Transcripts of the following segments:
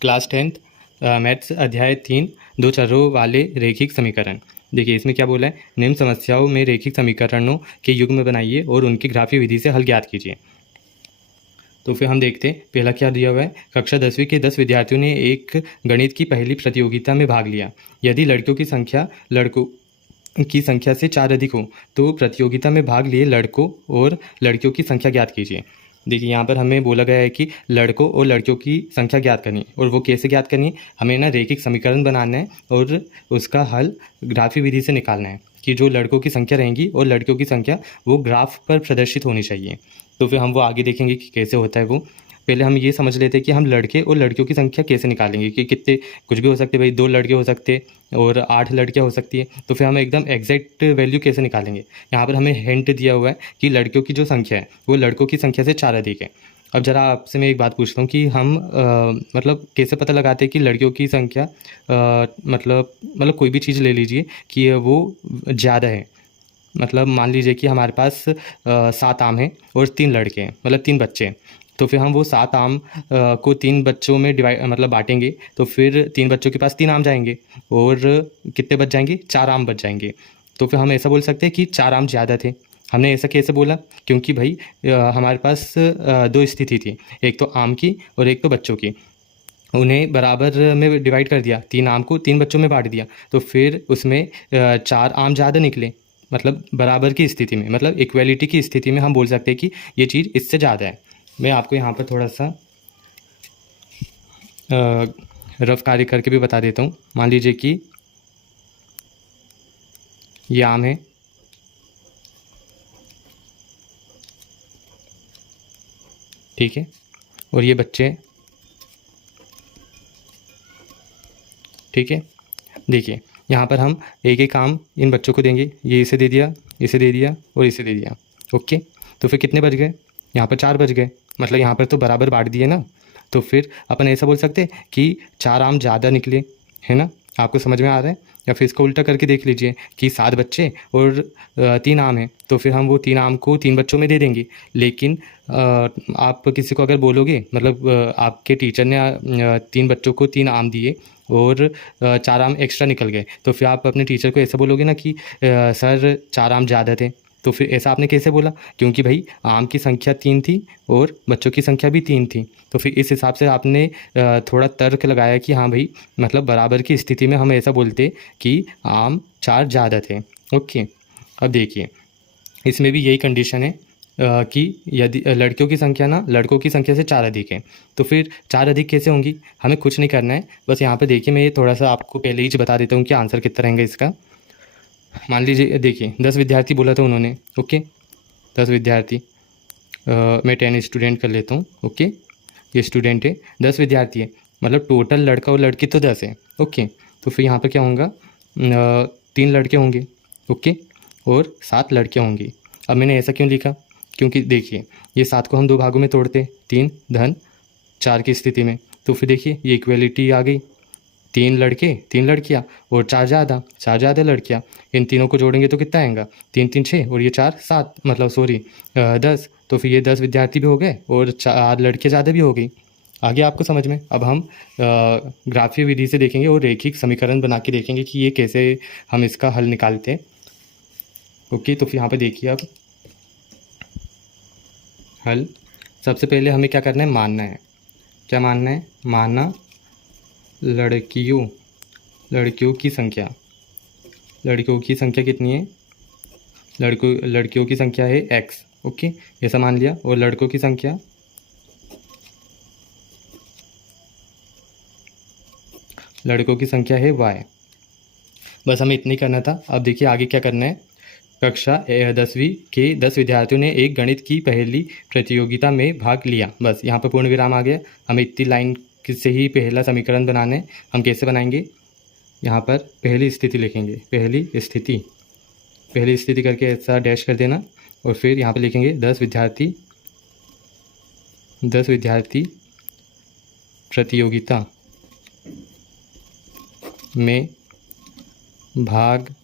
Class 10th maths अध्याय 3 दो चरों वाले रैखिक समीकरण। देखिए इसमें क्या बोला है, निम्न समस्याओं में रैखिक समीकरणों के युग्म बनाइए और उनकी ग्राफीय विधि से हल ज्ञात कीजिए। तो फिर हम देखते हैं पहला क्या दिया हुआ है। कक्षा 10वीं के 10 विद्यार्थियों ने एक गणित की पहली प्रतियोगिता में भाग लिया। यदि लड़कियों की संख्या लड़कों की संख्या से 4 अधिक हो तो प्रतियोगिता में भाग लिए लड़कों और लड़कियों की संख्या ज्ञात कीजिए। देखिए यहाँ पर हमें बोला गया है कि लड़कों और लड़कियों की संख्या ज्ञात करनी है, और वो कैसे ज्ञात करनी है, हमें ना रैखिक समीकरण बनाना है और उसका हल ग्राफीय विधि से निकालना है कि जो लड़कों की संख्या रहेंगी और लड़कियों की संख्या वो ग्राफ पर प्रदर्शित होनी चाहिए। तो फिर हम वो आगे देखेंगे कि कैसे होता है वो। पहले हम ये समझ लेते हैं कि हम लड़के और लड़कियों की संख्या कैसे निकालेंगे, कि कितने कुछ भी हो सकते भाई, 2 लड़के हो सकते और 8 लड़कियां हो सकती है। तो फिर हम एकदम एग्जैक्ट वैल्यू कैसे निकालेंगे। यहाँ पर हमें हिंट दिया हुआ है कि लड़कियों की जो संख्या है वो लड़कों की संख्या से 4 अधिक है। अब ज़रा आपसे मैं एक बात पूछता हूँ कि हम मतलब कैसे पता लगाते हैं कि लड़कियों की संख्या मतलब कोई भी चीज़ ले लीजिए कि वो ज़्यादा है। मतलब मान लीजिए कि हमारे पास 7 आम हैं और 3 लड़के हैं, मतलब 3 बच्चे हैं। तो फिर हम वो 7 आम को 3 बच्चों में मतलब बांटेंगे, तो फिर 3 बच्चों के पास 3 आम जाएंगे और कितने बच जाएंगे, 4 आम बच जाएंगे। तो फिर हम ऐसा बोल सकते हैं कि 4 आम ज़्यादा थे। हमने ऐसा कैसे बोला, क्योंकि भाई हमारे पास 2 स्थिति थी, एक तो आम की और एक तो बच्चों की। उन्हें बराबर में डिवाइड कर दिया, 3 आम को 3 बच्चों में बांट दिया, तो फिर उसमें 4 आम ज़्यादा निकले। मतलब बराबर की स्थिति में, मतलब इक्वलिटी की स्थिति में हम बोल सकते हैं कि ये चीज़ इससे ज़्यादा है। मैं आपको यहाँ पर थोड़ा सा रफ कार्य करके भी बता देता हूँ। मान लीजिए कि ये आम है, ठीक है, और ये बच्चे हैं, ठीक है। देखिए यहाँ पर हम एक एक काम इन बच्चों को देंगे, ये इसे दे दिया, इसे दे दिया और इसे दे दिया। ओके, तो फिर कितने बच गए, यहाँ पर 4 बच गए। मतलब यहाँ पर तो बराबर बांट दिए ना। तो फिर अपन ऐसा बोल सकते हैं कि 4 आम ज़्यादा निकले, है ना। आपको समझ में आ रहा है। या फिर इसको उल्टा करके देख लीजिए कि 7 बच्चे और 3 आम हैं, तो फिर हम वो 3 आम को 3 बच्चों में दे देंगे। लेकिन आप किसी को अगर बोलोगे, मतलब आपके टीचर ने 3 बच्चों को 3 आम दिए और 4 आम एक्स्ट्रा निकल गए, तो फिर आप अपने टीचर को ऐसा बोलोगे ना कि सर 4 आम ज़्यादा थे। तो फिर ऐसा आपने कैसे बोला, क्योंकि भाई आम की संख्या 3 थी और बच्चों की संख्या भी 3 थी। तो फिर इस हिसाब से आपने थोड़ा तर्क लगाया कि हाँ भाई, मतलब बराबर की स्थिति में हम ऐसा बोलते कि आम 4 ज़्यादा थे। ओके, अब देखिए इसमें भी यही कंडीशन है कि यदि लड़कियों की संख्या ना लड़कों की संख्या से 4 अधिक है, तो फिर 4 अधिक कैसे होंगी। हमें कुछ नहीं करना है, बस यहाँ पे देखिए मैं ये थोड़ा सा आपको पहले ही बता देता हूँ कि आंसर कितना रहेंगे इसका। मान लीजिए देखिए 10 विद्यार्थी बोला था उन्होंने। ओके, 10 विद्यार्थी, मैं 10 स्टूडेंट कर लेता हूँ। ओके, ये स्टूडेंट है, 10 विद्यार्थी है, मतलब टोटल लड़का और लड़की तो 10 है। ओके, तो फिर यहाँ पर क्या होगा, 3 लड़के होंगे, ओके, और 7 लड़कियाँ होंगी। अब मैंने ऐसा क्यों लिखा, क्योंकि देखिए ये 7 को हम 2 भागों में तोड़ते, 3 धन 4 की स्थिति में, तो फिर देखिए ये इक्वलिटी आ गई। 3 लड़के 3 लड़कियाँ और 4 ज़्यादा लड़कियाँ। इन तीनों को जोड़ेंगे तो कितना आएगा, 3 3 6 और ये 4 7, मतलब सॉरी 10। तो फिर ये 10 विद्यार्थी भी हो गए और 4 लड़के ज़्यादा भी हो गई। आगे आपको समझ में। अब हम ग्राफीय विधि से देखेंगे और रैखिक समीकरण बना के देखेंगे कि ये कैसे हम इसका हल निकालते हैं। ओके, तो फिर यहाँ पे देखिए अब हल। सबसे पहले हमें क्या करना है, मानना है। क्या मानना है, माना लड़कियों की संख्या कितनी है, लड़कियों की संख्या है x। ओके, ऐसा मान लिया, और लड़कों की संख्या है y। बस हमें इतनी करना था। अब देखिए आगे क्या करना है। कक्षा 10वीं के 10 विद्यार्थियों ने एक गणित की पहली प्रतियोगिता में भाग लिया। बस यहाँ पर पूर्ण विराम आ गया। हमें इतनी लाइन से ही पहला समीकरण बनाना है। हम कैसे बनाएंगे, यहाँ पर पहली स्थिति लिखेंगे, पहली स्थिति करके ऐसा डैश कर देना, और फिर यहाँ पर लिखेंगे 10 विद्यार्थी प्रतियोगिता में भाग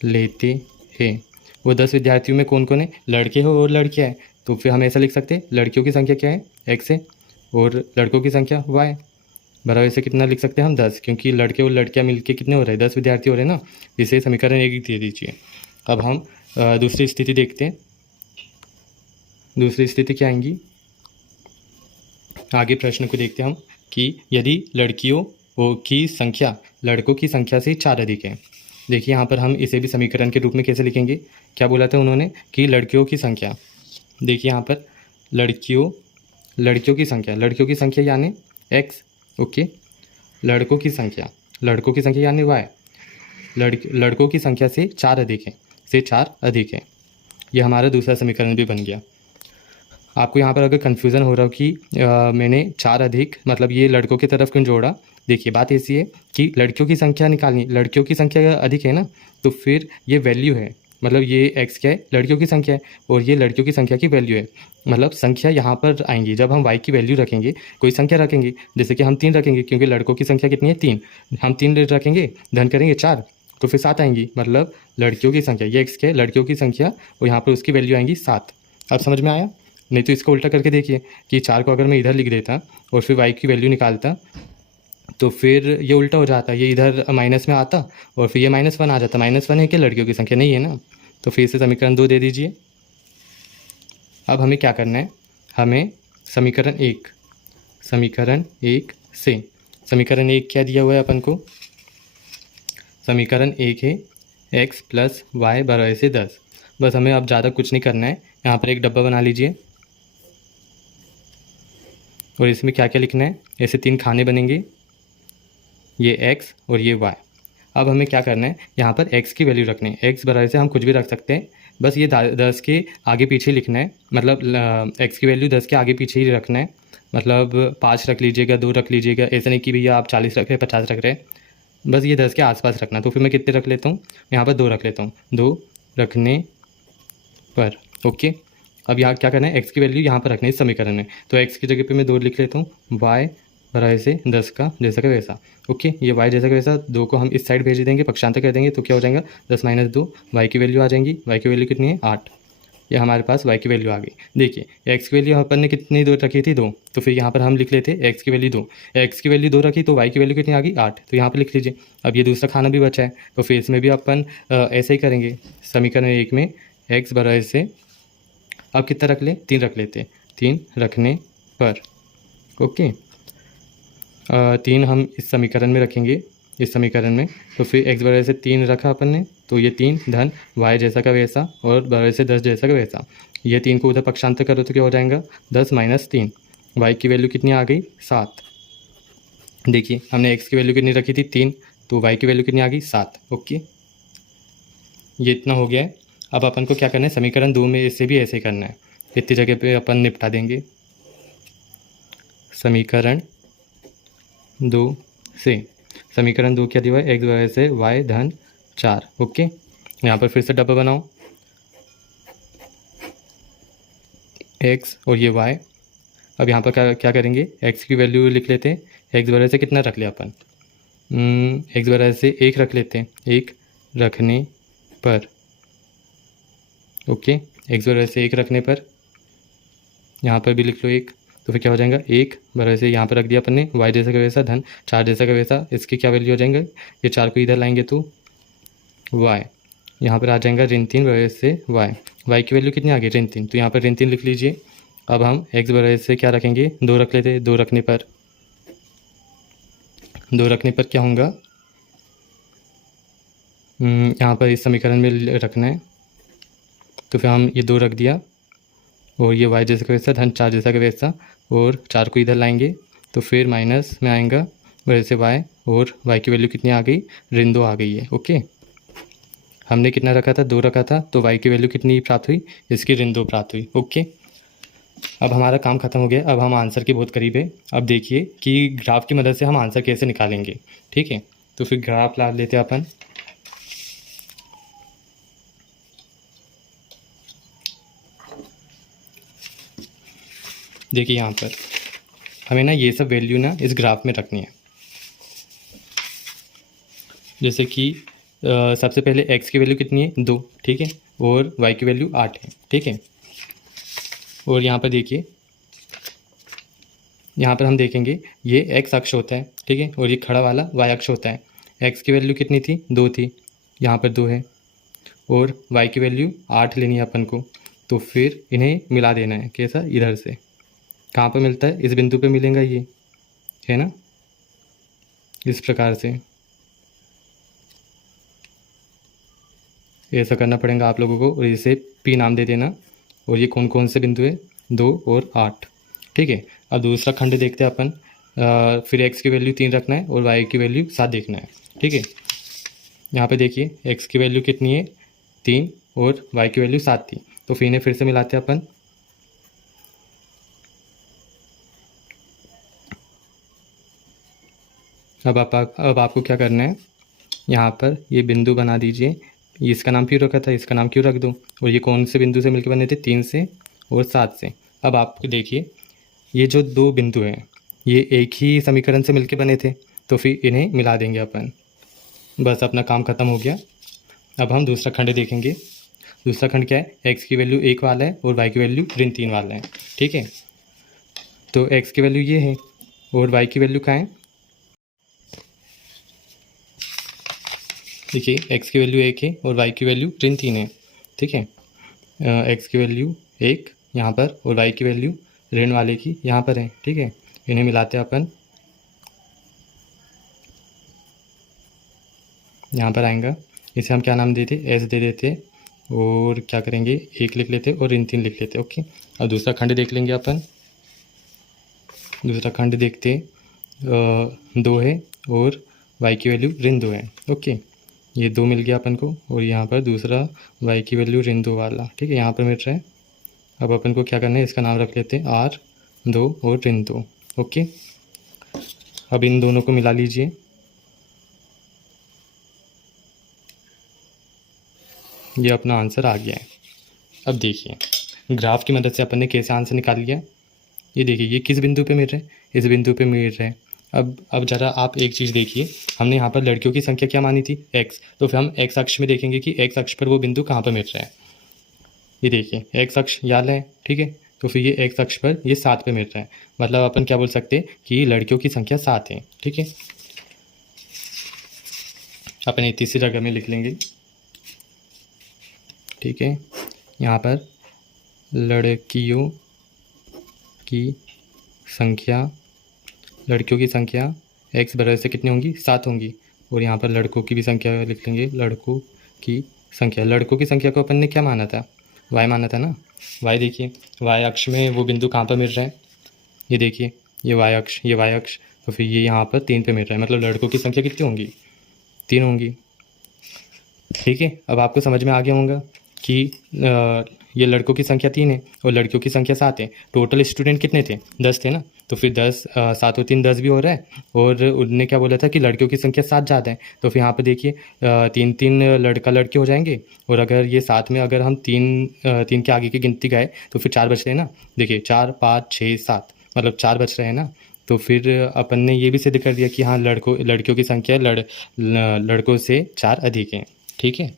लेते हैं। वो 10 विद्यार्थियों में कौन कौन है, लड़के हो और लड़कियाँ हैं। तो फिर हम ऐसा लिख सकते हैं, लड़कियों की संख्या क्या है, x है, और लड़कों की संख्या y है। बराबर से कितना लिख सकते हैं हम 10, क्योंकि लड़के और लड़कियां मिलके कितने हो रहे हैं 10 विद्यार्थी हो रहे हैं ना, इसे समीकरण 1 दे दीजिए। अब हम दूसरी स्थिति देखते हैं। दूसरी स्थिति क्या आएंगी, आगे प्रश्न को देखते हैं हम कि यदि लड़कियों की संख्या लड़कों की संख्या से 4 अधिक है। देखिए यहाँ पर हम इसे भी समीकरण के रूप में कैसे लिखेंगे, क्या बोला था उन्होंने कि लड़कियों की संख्या, देखिए यहाँ पर लड़कियों की संख्या यानी x, ओके, लड़कों की संख्या यानी y, लड़कों की संख्या से 4 अधिक है, यह हमारा दूसरा समीकरण भी बन गया। आपको यहाँ पर अगर कन्फ्यूज़न हो रहा हो कि मैंने 4 अधिक मतलब ये लड़कों की तरफ क्यों जोड़ा, देखिए बात ऐसी है कि लड़कियों की संख्या निकालनी, लड़कियों की संख्या अधिक है ना, तो फिर ये वैल्यू है, मतलब ये x क्या है, लड़कियों की संख्या है, और ये लड़कियों की संख्या की वैल्यू है। मतलब संख्या यहाँ पर आएंगी जब हम y की वैल्यू रखेंगे, कोई संख्या रखेंगे, जैसे कि हम 3 रखेंगे, क्योंकि लड़कों की संख्या कितनी है 3, हम 3 रखेंगे, धन करेंगे 4, तो फिर 7 आएंगी, मतलब लड़कियों की संख्या, ये x क्या है, लड़कियों की संख्या, और यहाँ पर उसकी वैल्यू आएंगी 7। अब समझ में आया? नहीं तो इसको उल्टा करके देखिए कि 4 को अगर मैं इधर लिख देता और फिर y की वैल्यू निकालता, तो फिर ये उल्टा हो जाता, ये इधर माइनस में आता और फिर ये -1 आ जाता। -1 है कि लड़कियों की संख्या नहीं है ना, तो फिर से समीकरण 2 दे दीजिए। अब हमें क्या करना है, हमें समीकरण 1 से समीकरण 1 क्या दिया हुआ है अपन को, समीकरण 1 है x + y = 10। बस हमें अब ज़्यादा कुछ नहीं करना है, यहाँ पर एक डब्बा बना लीजिए और इसमें क्या क्या लिखना है, ऐसे 3 खाने बनेंगे, ये x और ये y। अब हमें क्या करना है, यहाँ पर x की वैल्यू रखनी है, x बराबर से हम कुछ भी रख सकते हैं, बस ये 10 के आगे पीछे लिखना है, मतलब x की वैल्यू 10 के आगे पीछे ही रखना है, मतलब 5 रख लीजिएगा, 2 रख लीजिएगा, ऐसा नहीं कि भैया आप 40 रख रहे हैं 50 रख रहे हैं, बस ये 10 के आसपास रखना। तो फिर मैं कितने रख लेता हूँ, यहाँ पर 2 रख लेता हूँ, 2 रखने पर, ओके। अब यहाँ क्या करना है, x की वैल्यू यहाँ पर रखनी है इस समीकरण में, तो x की जगह पे मैं 2 लिख लेता हूँ, y बराबर से 10 का जैसा का वैसा, ओके। ये y जैसा का वैसा 2 को हम इस साइड भेज देंगे, पक्षांतर कर देंगे, तो क्या हो जाएगा 10 - 2, y की वैल्यू आ जाएंगी, y की वैल्यू कितनी है 8, ये हमारे पास y की वैल्यू आ गई। देखिए x की वैल्यू अपन ने कितनी 2 रखी थी 2, तो फिर यहाँ पर हम लिख लेते x की वैल्यू 2, x की वैल्यू 2 रखी तो y की वैल्यू कितनी आ गई 8, तो यहाँ पर लिख लीजिए। अब ये दूसरा खाना भी बचा है, तो फिर इसमें भी अपन ऐसे ही करेंगे, समीकरण 1 में x बराबर से, अब कितना रख ले, 3 रख लेते, 3 रखने पर, ओके। 3 हम इस समीकरण में रखेंगे, इस समीकरण में, तो फिर x बराबर से 3 रखा अपन ने, तो ये 3 धन y जैसा का वैसा और बराबर से 10 जैसा का वैसा, ये 3 को उधर पक्षांतर करो तो क्या हो जाएगा 10 - 3, y की वैल्यू कितनी आ गई 7। देखिए हमने x की वैल्यू कितनी रखी थी 3, तो y की वैल्यू कितनी आ गई 7, ओके। ये इतना हो गया है। अब अपन को क्या करना है, समीकरण 2 में इसे भी ऐसे ही करना है, इतनी जगह पे अपन निपटा देंगे। समीकरण 2 से, समीकरण 2 क्या दिया हुआ है, x बराबर से y धन 4, ओके। यहाँ पर फिर से डब्बा बनाओ, x और ये y। अब यहाँ पर क्या करेंगे, x की वैल्यू लिख लेते हैं, x बराबर से कितना रख लिया अपन, x बराबर से 1 रख लेते हैं, 1 रखने पर, ओके। x बराबर से 1 रखने पर, यहाँ पर भी लिख लो 1, तो फिर क्या हो जाएगा 1 बराबर से यहाँ पर रख दिया अपन ने, y जैसा का वैसा धन 4 जैसा का वैसा, इसकी क्या वैल्यू हो जाएंगे, ये 4 को इधर लाएंगे तो y, यहाँ पर आ जाएगा -3 बराबर से y की वैल्यू कितनी आ गई -3, तो यहाँ पर -3 लिख लीजिए। अब हम x बराबर से क्या रखेंगे, 2 रख लेते, 2 रखने पर, 2 रखने पर क्या होगा, यहाँ पर इस समीकरण में रखना है, तो फिर हम ये 2 रख दिया और ये y जैसा का वैसा धन 4 जैसा का वैसा, और 4 को इधर लाएंगे तो फिर माइनस में आएगा वैसे y, और y की वैल्यू कितनी आ गई -2 आ गई है, ओके। हमने कितना रखा था 2 रखा था, तो y की वैल्यू कितनी प्राप्त हुई, इसकी -2 प्राप्त हुई, ओके। अब हमारा काम ख़त्म हो गया, अब हम आंसर के बहुत करीब है। अब देखिए कि ग्राफ की मदद से हम आंसर कैसे निकालेंगे, ठीक है। तो फिर ग्राफ ला लेते हैं अपन, देखिए यहाँ पर हमें ना ये सब वैल्यू ना इस ग्राफ में रखनी है, जैसे कि सबसे पहले x की वैल्यू कितनी है 2, ठीक है, और y की वैल्यू 8 है, ठीक है। और यहाँ पर देखिए यहाँ पर हम देखेंगे ये एक्स अक्ष होता है, ठीक है, और ये खड़ा वाला वाई अक्ष होता है। एक्स की वैल्यू कितनी थी, 2 थी, यहाँ पर 2 है, और वाई की वैल्यू 8 लेनी है अपन को। तो फिर इन्हें मिला देना है, कैसा, इधर से। कहाँ पर मिलता है, इस बिंदु पे मिलेगा ये, है ना, इस प्रकार से। ऐसा करना पड़ेगा आप लोगों को, और इसे पी नाम दे देना। और ये कौन कौन से बिंदु है, 2 और 8, ठीक है। अब दूसरा खंड देखते हैं अपन। फिर x की वैल्यू 3 रखना है और y की वैल्यू 7 देखना है, ठीक है। यहाँ पे देखिए x की वैल्यू कितनी है, 3, और y की वैल्यू 7 थी। तो फिर इन्हें फिर से मिलाते हैं अपन। अब आपको क्या करना है, यहाँ पर ये बिंदु बना दीजिए। ये इसका नाम क्यों रखा था, इसका नाम क्यों रख दो। और ये कौन से बिंदु से मिलकर बने थे, 3 से और 7 से। अब आप देखिए ये जो 2 बिंदु हैं ये एक ही समीकरण से मिलकर बने थे, तो फिर इन्हें मिला देंगे अपन। बस अपना काम ख़त्म हो गया। अब हम दूसरा खंड देखेंगे। दूसरा खंड क्या है, x की वैल्यू 1 वाला है और y की वैल्यू ऋण 3 वाला है, ठीक है। तो x की वैल्यू ये है और y की वैल्यू कहाँ है, देखिए x की वैल्यू 1 है और y की वैल्यू ऋण 3 है, ठीक है। x की वैल्यू 1 यहाँ पर और y की वैल्यू ऋण वाले की यहाँ पर है, ठीक है। इन्हें मिलाते हैं अपन, यहाँ पर आएगा। इसे हम क्या नाम देते, एस दे देते, और क्या करेंगे, 1 लिख लेते और ऋण 3 लिख लेते, ओके। अब दूसरा खंड देख लेंगे अपन। दूसरा खंड देखते 2 है और y की वैल्यू ऋण 2 है, ओके। ये 2 मिल गया अपन को, और यहाँ पर दूसरा y की वैल्यू ऋण 2 वाला, ठीक है, यहाँ पर मिल रहा है। अब अपन को क्या करना है, इसका नाम रख लेते हैं R2 और ऋण 2, ओके। अब इन दोनों को मिला लीजिए। ये अपना आंसर आ गया है। अब देखिए ग्राफ की मदद से अपन ने कैसे आंसर निकाल लिया। ये देखिए ये किस बिंदु पे मिल रहा है, इस बिंदु पे मिल रहा है। अब ज़रा आप एक चीज़ देखिए, हमने यहाँ पर लड़कियों की संख्या क्या मानी थी, x। तो फिर हम x अक्ष में देखेंगे कि x अक्ष पर वो बिंदु कहाँ पर मिल रहा है। ये देखिए x अक्ष याद है, ठीक है। तो फिर ये x अक्ष पर ये 7 पे मिल रहा है, मतलब अपन क्या बोल सकते हैं कि लड़कियों की संख्या 7 है, ठीक है। अपन ये तीसरी जगह में लिख लेंगे, ठीक है। यहाँ पर लड़कियों की संख्या, लड़कियों की संख्या x बराबर से कितनी होंगी, 7 होंगी। और यहाँ पर लड़कों की भी संख्या लिख लेंगे, लड़कों की संख्या। लड़कों की संख्या को अपन ने क्या माना था, y माना था ना। y देखिए y अक्ष में वो बिंदु कहाँ पर मिल रहा है, ये देखिए ये y अक्ष, ये y अक्ष। तो फिर ये यहाँ पर 3 पे मिल रहा है, मतलब लड़कों की संख्या कितनी होंगी, 3 होंगी, ठीक है। अब आपको समझ में आ गया होगा कि ये लड़कों की संख्या 3 है और लड़कियों की संख्या 7 है। टोटल स्टूडेंट कितने थे, 10 थे ना। तो फिर 10 7 और 3 10 भी हो रहा है, और उनने क्या बोला था कि लड़कियों की संख्या 7 ज़्यादा है। तो फिर यहाँ पर देखिए 3 लड़का लड़के हो जाएंगे, और अगर ये 7 में अगर हम 3 के आगे की गिनती गए तो फिर 4 बच रहे हैं ना। देखिए 4 5 6 7, मतलब 4 बच रहे हैं ना। तो फिर अपन ने ये भी सिद्ध कर दिया कि हाँ लड़कियों की संख्या लड़कों से 4 अधिक है, ठीक है।